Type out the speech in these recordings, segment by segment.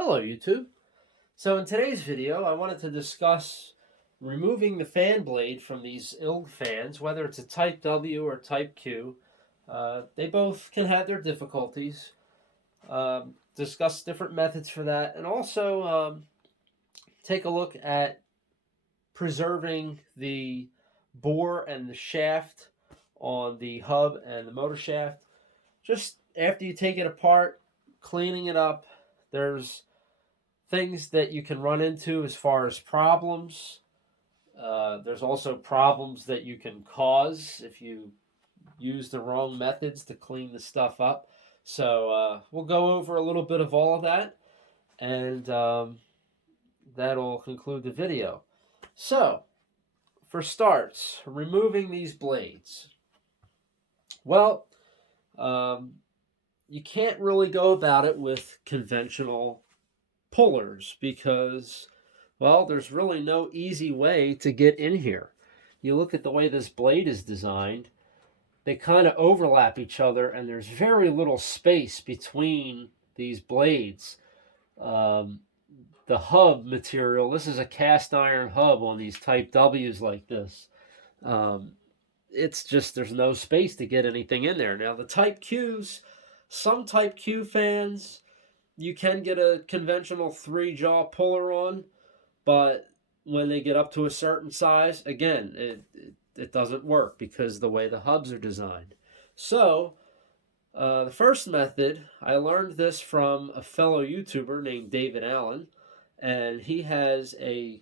Hello YouTube. So in today's video I wanted to discuss removing the fan blade from these ILG fans, whether it's a Type W or Type Q. They both can have their difficulties. Discuss different methods for that, and also take a look at preserving the bore and the shaft on the hub and the motor shaft. Just after you take it apart, cleaning it up, there's things that you can run into as far as problems. There's also problems that you can cause if you use the wrong methods to clean the stuff up. So we'll go over a little bit of all of that, and that'll conclude the video. So, for starts, removing these blades. Well, you can't really go about it with conventional pullers because, well, there's really no easy way to get in here. You look at the way this blade is designed, they kind of overlap each other, and there's very little space between these blades. The hub material, this is a cast iron hub on these Type Ws like this. It's just, there's no space to get anything in there. Now, the Type Qs, some Type Q fans, you can get a conventional 3-jaw puller on, but when they get up to a certain size, again, it doesn't work because of the way the hubs are designed. So, the first method, I learned this from a fellow YouTuber named David Allen, and he has a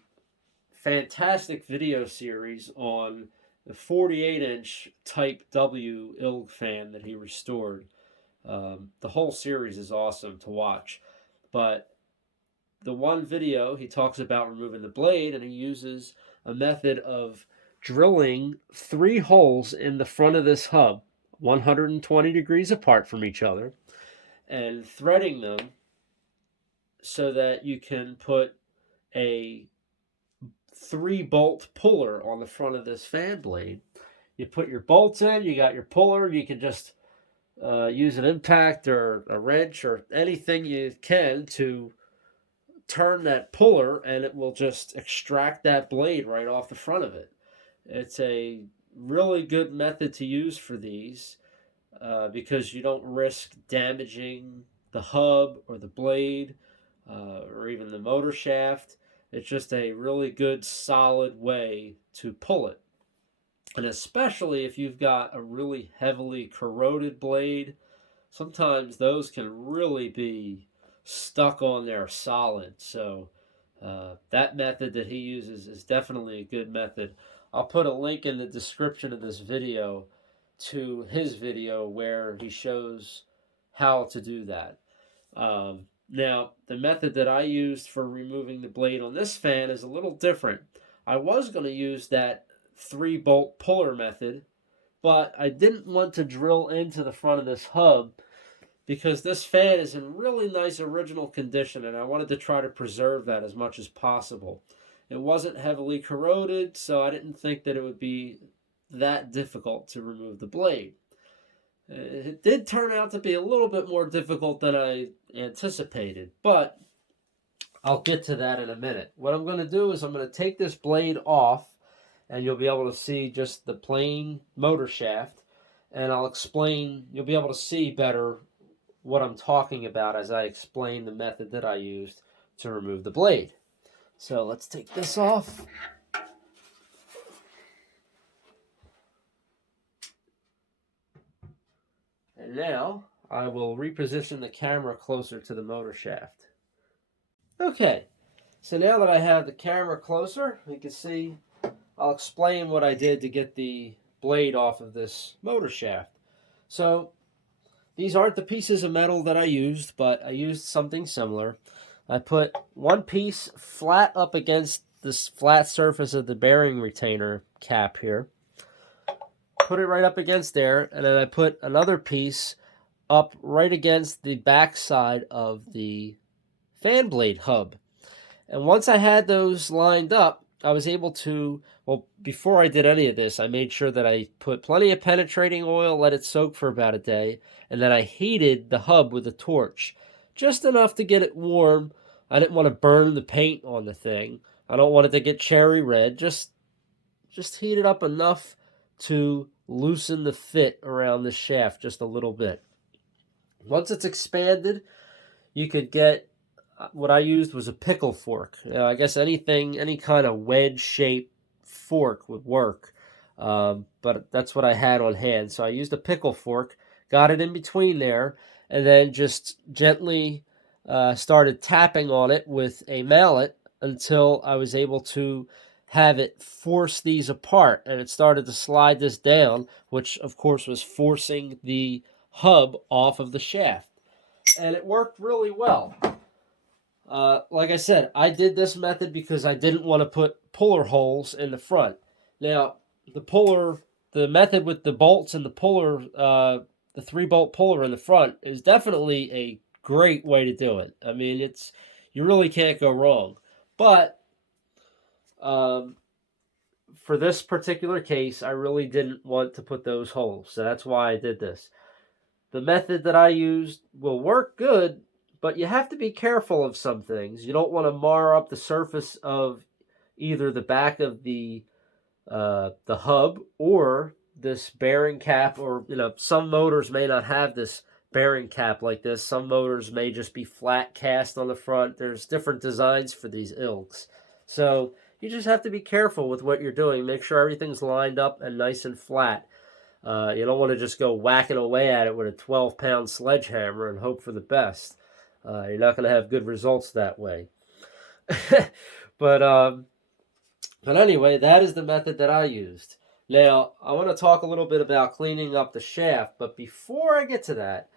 fantastic video series on the 48-inch Type W ILG fan that he restored. The whole series is awesome to watch, but the one video he talks about removing the blade, and he uses a method of drilling 3 holes in the front of this hub 120 degrees apart from each other and threading them so that you can put a 3-bolt puller on the front of this fan blade. You put your bolts in, you got your puller, you can just use an impact or a wrench or anything you can to turn that puller, and it will just extract that blade right off the front of it. It's a really good method to use for these because you don't risk damaging the hub or the blade or even the motor shaft. It's just a really good solid way to pull it. And especially if you've got a really heavily corroded blade, sometimes those can really be stuck on there solid. So that method that he uses is definitely a good method. I'll put a link in the description of this video to his video where he shows how to do that. Now, the method that I used for removing the blade on this fan is a little different. I was going to use that 3-bolt puller method, but I didn't want to drill into the front of this hub because this fan is in really nice original condition, and I wanted to try to preserve that as much as possible. It wasn't heavily corroded, so I didn't think that it would be that difficult to remove the blade. It did turn out to be a little bit more difficult than I anticipated, but I'll get to that in a minute. What I'm going to do is I'm going to take this blade off, and you'll be able to see just the plain motor shaft, and I'll explain, you'll be able to see better what I'm talking about as I explain the method that I used to remove the blade. So let's take this off. And now I will reposition the camera closer to the motor shaft. Okay, so now that I have the camera closer, you can see, I'll explain what I did to get the blade off of this motor shaft. So these aren't the pieces of metal that I used, but I used something similar. I put one piece flat up against this flat surface of the bearing retainer cap here. Put it right up against there, and then I put another piece up right against the back side of the fan blade hub. And once I had those lined up, I was able to, well, before I did any of this, I made sure that I put plenty of penetrating oil, let it soak for about a day, and then I heated the hub with a torch, just enough to get it warm I didn't want to burn the paint on the thing. I don't want it to get cherry red. Just heat it up enough to loosen the fit around the shaft just a little bit. Once it's expanded, you could get what I used was a pickle fork. I guess any kind of wedge shaped fork would work, but that's what I had on hand. So I used a pickle fork, got it in between there, and then just gently started tapping on it with a mallet until I was able to have it force these apart, and it started to slide this down, which of course was forcing the hub off of the shaft, and it worked really well. Like I said, I did this method because I didn't want to put puller holes in the front. Now, the method with the bolts and the puller, the 3-bolt puller in the front is definitely a great way to do it. I mean, you really can't go wrong. But for this particular case, I really didn't want to put those holes, so that's why I did this. The method that I used will work good, but you have to be careful of some things. You don't want to mar up the surface of either the back of the hub or this bearing cap, or some motors may not have this bearing cap like this. Some motors may just be flat cast on the front. There's different designs for these ILGs. So you just have to be careful with what you're doing. Make sure everything's lined up and nice and flat. You don't want to just go whacking away at it with a 12-pound sledgehammer and hope for the best. You're not going to have good results that way. but anyway, that is the method that I used. Now, I want to talk a little bit about cleaning up the shaft, but before I get to that,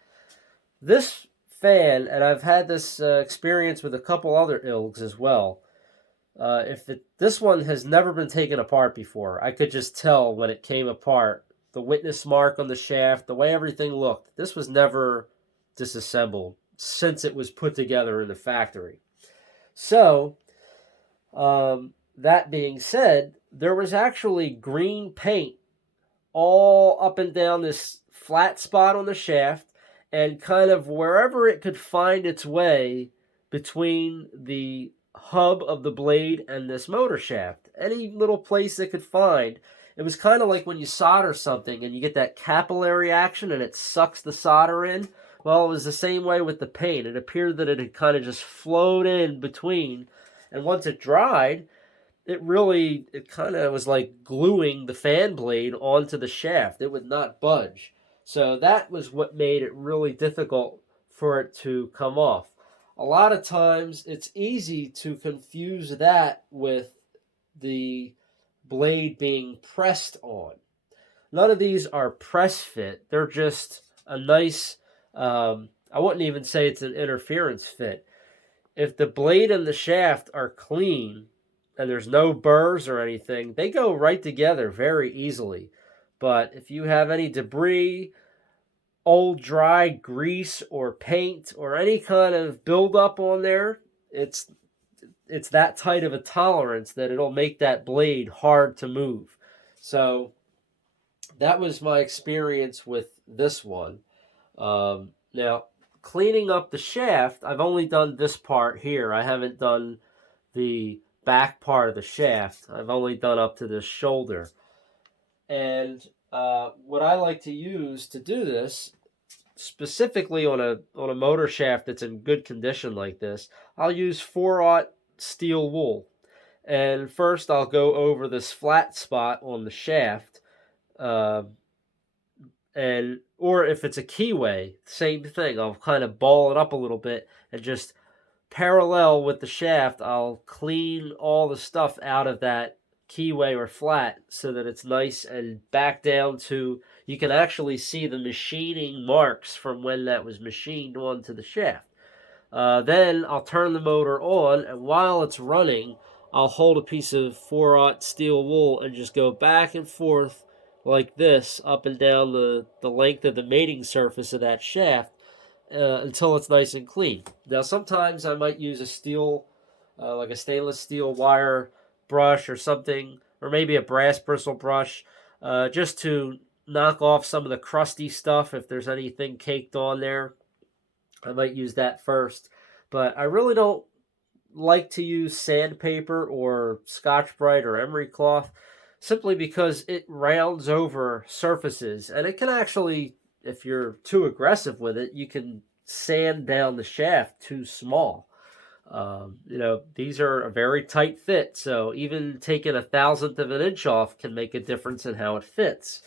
this fan, and I've had this experience with a couple other ILGs as well, this one has never been taken apart before. I could just tell when it came apart. The witness mark on the shaft, the way everything looked. This was never disassembled since it was put together in the factory. So, that being said, there was actually green paint all up and down this flat spot on the shaft, and kind of wherever it could find its way between the hub of the blade and this motor shaft. Any little place it could find. It was kind of like when you solder something and you get that capillary action and it sucks the solder in. Well, it was the same way with the paint. It appeared that it had kind of just flowed in between. And once it dried, it kind of was like gluing the fan blade onto the shaft. It would not budge. So that was what made it really difficult for it to come off. A lot of times it's easy to confuse that with the blade being pressed on. None of these are press fit. They're just a nice, I wouldn't even say it's an interference fit. If the blade and the shaft are clean and there's no burrs or anything, they go right together very easily. But if you have any debris, old dry grease or paint or any kind of buildup on there, it's that tight of a tolerance that it'll make that blade hard to move. So that was my experience with this one. Now, cleaning up the shaft, I've only done this part here. I haven't done the back part of the shaft. I've only done up to this shoulder. And what I like to use to do this, specifically on a motor shaft that's in good condition like this, I'll use 4/0 steel wool. And first I'll go over this flat spot on the shaft, or if it's a keyway, same thing. I'll kind of ball it up a little bit and just parallel with the shaft, I'll clean all the stuff out of that keyway or flat so that it's nice and back down to, you can actually see the machining marks from when that was machined onto the shaft. Then I'll turn the motor on, and while it's running, I'll hold a piece of 4/0 steel wool and just go back and forth like this, up and down the length of the mating surface of that shaft until it's nice and clean. Now, sometimes I might use a steel, like a stainless steel wire brush or something, or maybe a brass bristle brush, just to knock off some of the crusty stuff if there's anything caked on there. I might use that first, but I really don't like to use sandpaper or Scotch-Brite or emery cloth simply because it rounds over surfaces, and it can actually, if you're too aggressive with it, you can sand down the shaft too small. These are a very tight fit, so even taking a thousandth of an inch off can make a difference in how it fits.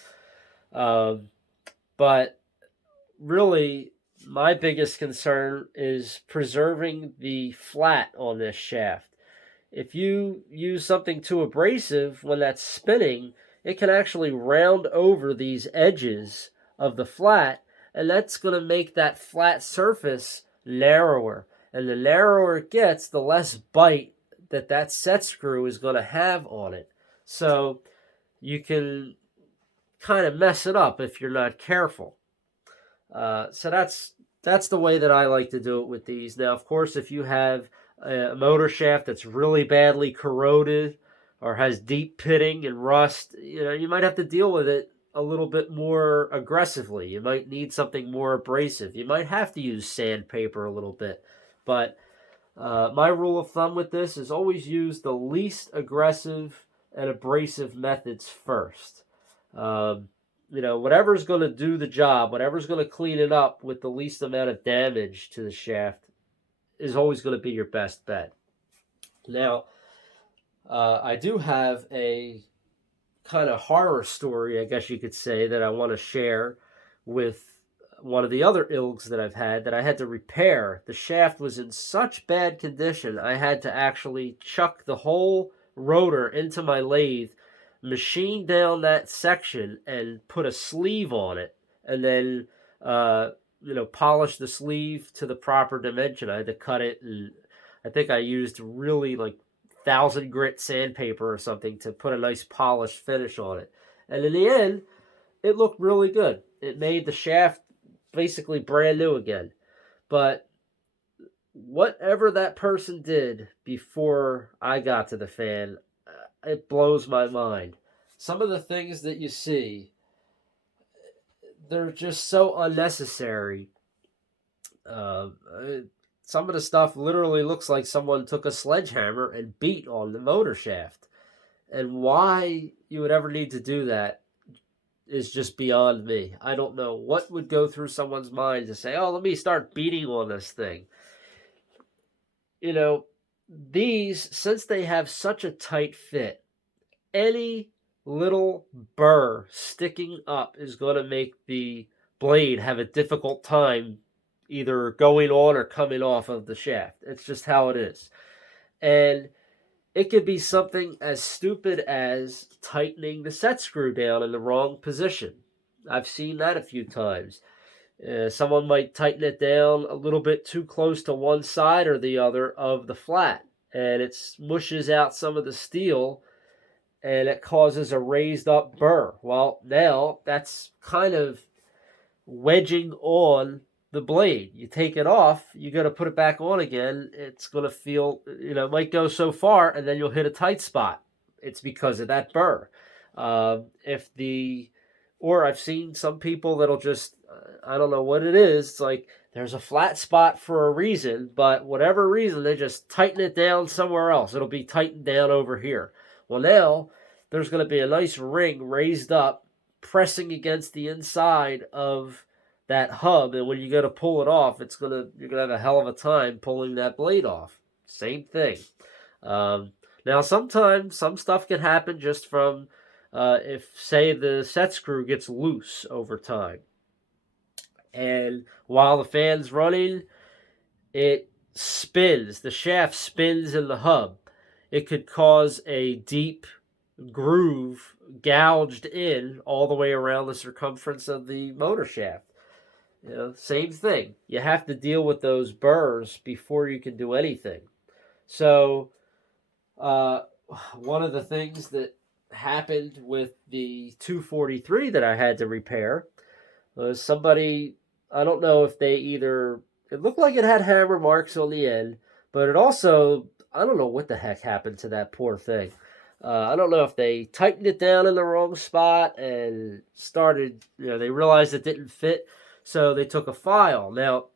But really, my biggest concern is preserving the flat on this shaft. If you use something too abrasive when that's spinning, it can actually round over these edges of the flat, and that's going to make that flat surface narrower. And the narrower it gets, the less bite that set screw is going to have on it. So you can kind of mess it up if you're not careful. So that's the way that I like to do it with these. Now, of course, if you have a motor shaft that's really badly corroded or has deep pitting and rust, you might have to deal with it a little bit more aggressively. You might need something more abrasive. You might have to use sandpaper a little bit. But my rule of thumb with this is always use the least aggressive and abrasive methods first. Whatever's going to do the job, whatever's going to clean it up with the least amount of damage to the shaft is always going to be your best bet. Now, I do have a kind of horror story, I guess you could say, that I want to share with one of the other ILGs that I've had that I had to repair. The shaft was in such bad condition, I had to actually chuck the whole rotor into my lathe, machine down that section, and put a sleeve on it, and then polish the sleeve to the proper dimension. I had to cut it, and I think I used really like 1,000 grit sandpaper or something to put a nice polished finish on it. And in the end, it looked really good. It made the shaft basically brand new again. But whatever that person did before I got to the fan, it blows my mind. Some of the things that you see, they're just so unnecessary. Some of the stuff literally looks like someone took a sledgehammer and beat on the motor shaft. And why you would ever need to do that is just beyond me. I don't know what would go through someone's mind to say, oh, let me start beating on this thing. These, since they have such a tight fit, any little burr sticking up is going to make the blade have a difficult time either going on or coming off of the shaft. It's just how it is. And it could be something as stupid as tightening the set screw down in the wrong position. I've seen that a few times. Someone might tighten it down a little bit too close to one side or the other of the flat, and it smushes out some of the steel, and it causes a raised up burr. Well, now that's kind of wedging on the blade. You take it off, you got to put it back on again. It's going to feel, it might go so far, and then you'll hit a tight spot. It's because of that burr. Or I've seen some people that'll just, I don't know what it is. It's like there's a flat spot for a reason, but whatever reason, they just tighten it down somewhere else. It'll be tightened down over here. Well, now there's going to be a nice ring raised up, pressing against the inside of that hub, and when you go to pull it off, you're gonna have a hell of a time pulling that blade off. Same thing. Now, sometimes some stuff can happen just from if, say, the set screw gets loose over time, and while the fan's running, it spins. The shaft spins in the hub. It could cause a deep groove gouged in all the way around the circumference of the motor shaft. Same thing. You have to deal with those burrs before you can do anything. So, one of the things that happened with the 243 that I had to repair was somebody, I don't know if it looked like it had hammer marks on the end, but it also, I don't know what the heck happened to that poor thing. I don't know if they tightened it down in the wrong spot and started, they realized it didn't fit. So they took a file. Now,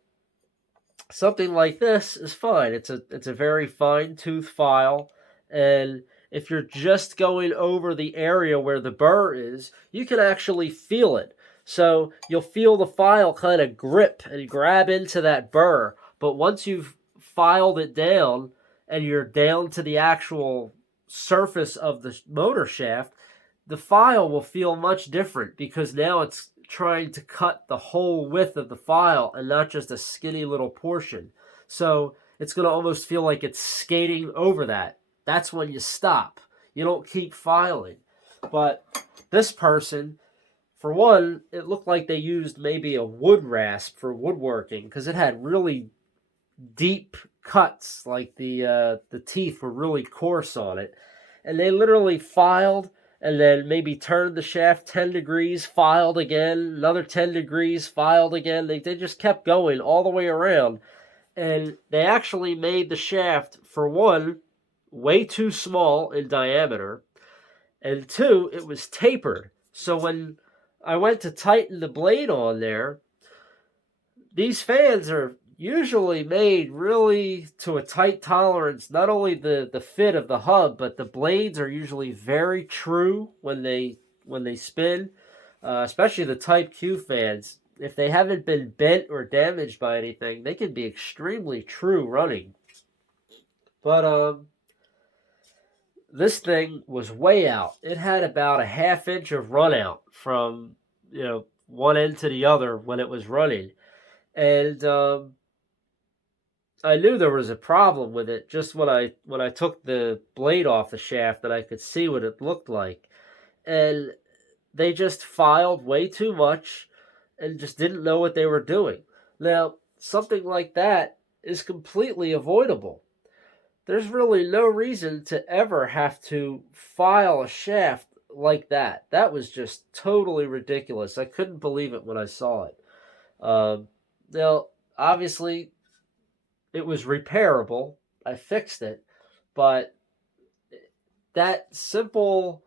Something like this is fine. It's a very fine tooth file, and if you're just going over the area where the burr is, you can actually feel it. So you'll feel the file kind of grip and grab into that burr. But once you've filed it down and you're down to the actual surface of the motor shaft, the file will feel much different because now it's trying to cut the whole width of the file and not just a skinny little portion. So it's going to almost feel like it's skating over that. That's when you stop. You don't keep filing. But this person, for one, it looked like they used maybe a wood rasp for woodworking because it had really deep cuts, like the teeth were really coarse on it, and they literally filed and then maybe turned the shaft 10 degrees, filed again, another 10 degrees, filed again. They just kept going all the way around, and they actually made the shaft, for one, way too small in diameter, and two, it was tapered. So when I went to tighten the blade on there, these fans are usually made really to a tight tolerance. Not only the fit of the hub, but the blades are usually very true when they spin. Especially the Type Q fans. If they haven't been bent or damaged by anything, they can be extremely true running. But this thing was way out. It had about a half inch of run out from one end to the other when it was running, and I knew there was a problem with it just when I took the blade off the shaft that I could see what it looked like. And they just filed way too much and just didn't know what they were doing. Now, something like that is completely avoidable. There's really no reason to ever have to file a shaft like that. That was just totally ridiculous. I couldn't believe it when I saw it. Now, obviously, it was repairable. I fixed it, but that simple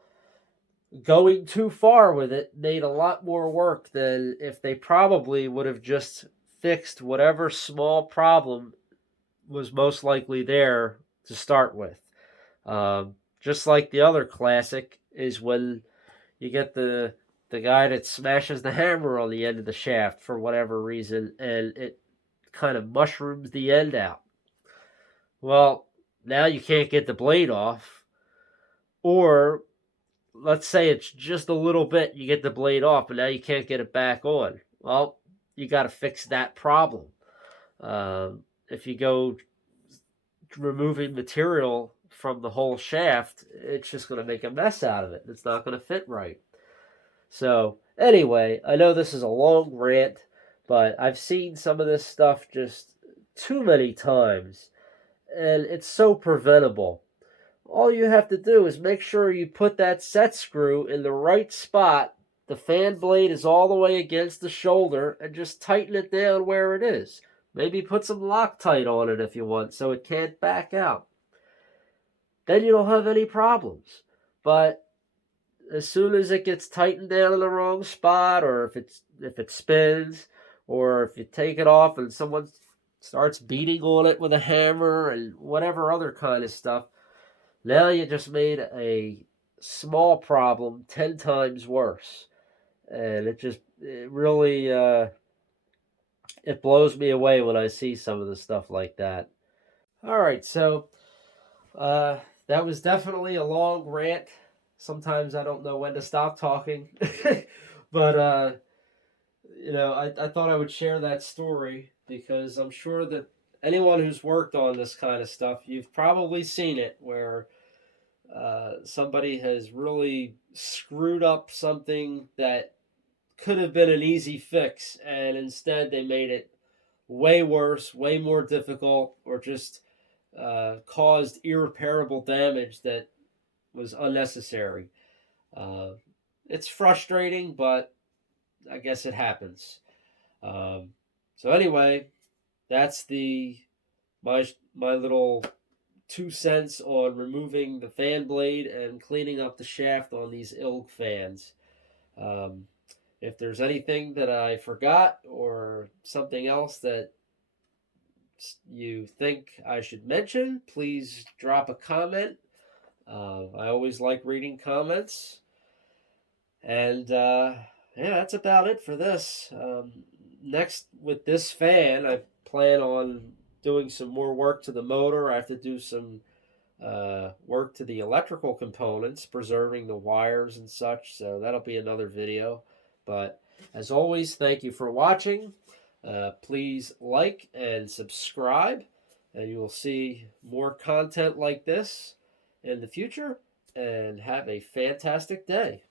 going too far with it made a lot more work than if they probably would have just fixed whatever small problem was most likely there to start with. Just like the other classic is when you get the guy that smashes the hammer on the end of the shaft for whatever reason, and it kind of mushrooms the end out. Well, now you can't get the blade off, or let's say it's just a little bit, you get the blade off, but now you can't get it back on. Well, you got to fix that problem. If you go removing material from the whole shaft, it's just going to make a mess out of it. It's not going to fit right. So, anyway, I know this is a long rant, but I've seen some of this stuff just too many times, and it's so preventable. All you have to do is make sure you put that set screw in the right spot. The fan blade is all the way against the shoulder, and just tighten it down where it is. Maybe put some Loctite on it if you want so it can't back out. Then you don't have any problems. But as soon as it gets tightened down in the wrong spot, or if it spins, or if you take it off and someone starts beating on it with a hammer and whatever other kind of stuff, now you just made a small problem 10 times worse. And it really, it blows me away when I see some of the stuff like that. All right, so uh, that was definitely a long rant. Sometimes I don't know when to stop talking. But, I thought I would share that story because I'm sure that anyone who's worked on this kind of stuff, you've probably seen it where somebody has really screwed up something that could have been an easy fix, and instead they made it way worse, way more difficult, or just caused irreparable damage that was unnecessary. Uh, it's frustrating, but I guess it happens. Um, so anyway, that's the my little 2 cents on removing the fan blade and cleaning up the shaft on these ILG fans. Um, if there's anything that I forgot or something else that you think I should mention, please drop a comment. I always like reading comments. And yeah, that's about it for this. Next, with this fan, I plan on doing some more work to the motor. I have to do some work to the electrical components, preserving the wires and such. So that'll be another video. But as always, thank you for watching. Please like and subscribe, and you will see more content like this in the future. And have a fantastic day.